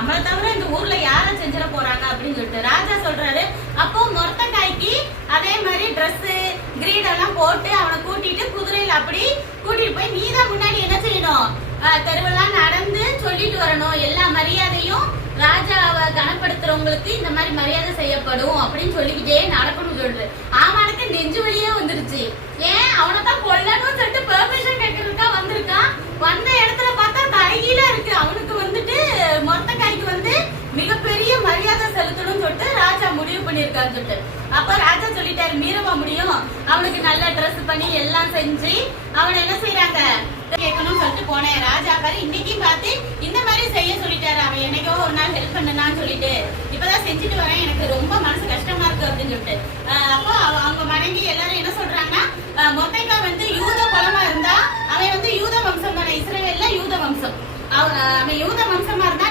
நம்மளை தவிர இந்த ஊர்ல யார செஞ்சிட போறாங்க அப்படின்னு சொல்லிட்டு ராஜா சொல்றாரு. அப்போ மொர்தக்காய்க்கு அதே மாதிரி ட்ரெஸ் கிரீட் எல்லாம் போட்டு அவனை கூட்டிட்டு குதிரையில அப்படி கூட்டிட்டு போய் நீதான் முன்னாடி என்ன செய்யணும், தெருவெல்லாம் நடந்து சொல்லிட்டு வரணும். எல்லா மரியாதையும் ராஜாவை கனப்படுத்துறவங்களுக்கு இந்த மாதிரி மரியாதை செய்யப்படும் அப்படின்னு சொல்லிக்கிட்டே நடக்கணும் சொல்றது. ஆமானுக்கு நெஞ்சு வழியே வந்துருச்சு. ஏன் அவனை தான் கொல்லணும்னு சொல்லிட்டு பெர்மிஷன் கேட்கறதுக்கா வந்திருக்கான். வந்த இடத்துல பார்த்தா தலைகீழா இருக்கு. அவனுக்கு வந்துட்டு மொர்தக்காய்க்கு வந்து மிகப்பெரிய மரியாதை செலுத்தணும்னு சொல்லிட்டு ராஜா முடிவு பண்ணிருக்கான்னு சொல்லிட்டு. அப்ப ராஜா சொல்லிட்டாரு, மீறவா முடியும், அவனுக்கு நல்ல ட்ரெஸ் பண்ணி எல்லாம் செஞ்சு அவனை என்ன செய்யறாங்க கேட்கணும்னு சொல்லிட்டு போனேன். ராஜா பாரு இன்னைக்கும் பார்த்து இந்த மாதிரி செய்ய சொல்லிட்டாரு. அவன் என்னைக்கோ ஒரு நாள் ஹெல்ப் பண்ணனான்னு சொல்லிட்டு இப்பதான் செஞ்சுட்டு வரேன், எனக்கு ரொம்ப மனசு கஷ்டமா இருக்கு அப்படின்னு சொல்லிட்டு. அப்போ அவங்க மனைவி எல்லாரும் என்ன சொல்றாங்கன்னா, மொர்தெக்காய் வந்து யூத குலமா இருந்தா அவன் வந்து யூத வம்சம் தானே, இஸ்ரவேல்ல யூத வம்சம், அவன் யூத வம்சமா இருந்தா